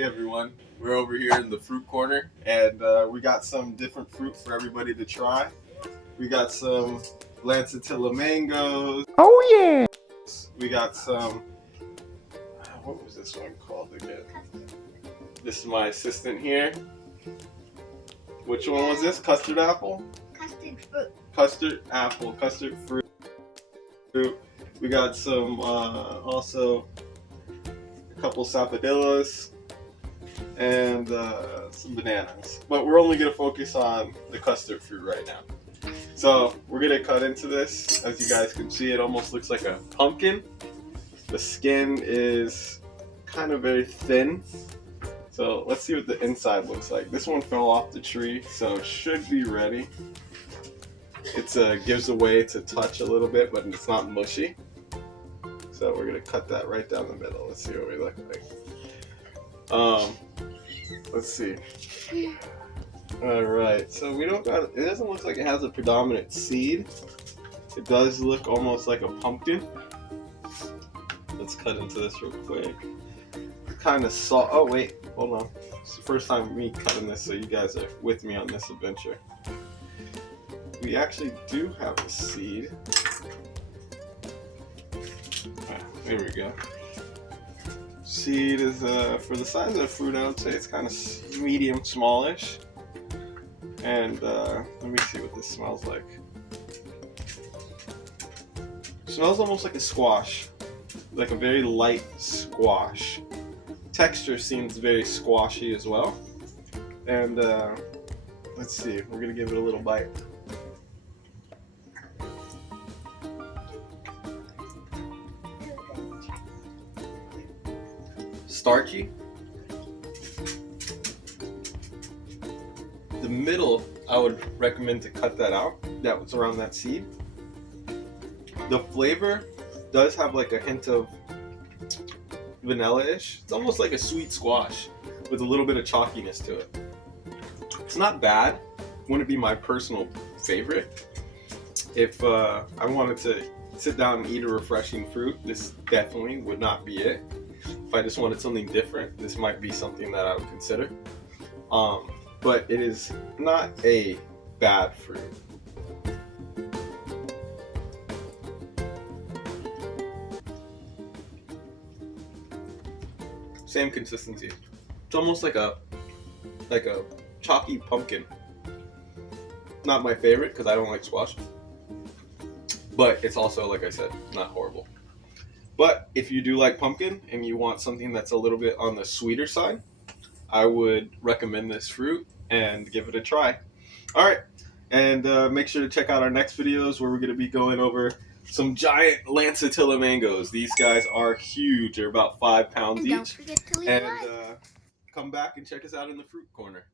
Hey everyone, we're over here in the fruit corner, and we got some different fruit for everybody to try. We got some Lancetilla mangoes. Oh yeah! We got some, what was this one called again? This is my assistant here. Which one was this? Custard apple? Custard fruit. Custard apple, custard fruit. We got some, also a couple sapodillas and some bananas. But we're only going to focus on the custard fruit right now. So we're going to cut into this. As you guys can see, it almost looks like a pumpkin. The skin is kind of very thin. So let's see what the inside looks like. This one fell off the tree, so it should be ready. It gives away to touch a little bit, but it's not mushy. So we're gonna cut that right down the middle. Let's see what we look like. Let's see. All right. So we don't got. It doesn't look like it has a predominant seed. It does look almost like a pumpkin. Let's cut into this real quick. Kind of soft. Oh wait, hold on. It's the first time me cutting this, so you guys are with me on this adventure. We actually do have a seed. There we go. Seed is for the size of the fruit, I would say it's kind of medium, smallish. And let me see what this smells like. It smells almost like a squash, like a very light squash. Texture seems very squashy as well. And let's see, we're gonna give it a little bite. Starchy. The middle, I would recommend to cut that out. That was around that seed. The flavor does have like a hint of vanilla-ish. It's almost like a sweet squash with a little bit of chalkiness to it. It's not bad. Wouldn't be my personal favorite. If I wanted to sit down and eat a refreshing fruit, this definitely would not be it. If I just wanted something different, this might be something that I would consider. But it is not a bad fruit. Same consistency. It's almost like a chalky pumpkin. Not my favorite because I don't like squash. But it's also, like I said, not horrible. But if you do like pumpkin and you want something that's a little bit on the sweeter side, I would recommend this fruit and give it a try. All right, and make sure to check out our next videos where we're going to be going over some giant Lancetilla mangoes. These guys are huge. They're about 5 pounds and each. Don't forget to leave And a like. come back and check us out in the fruit corner.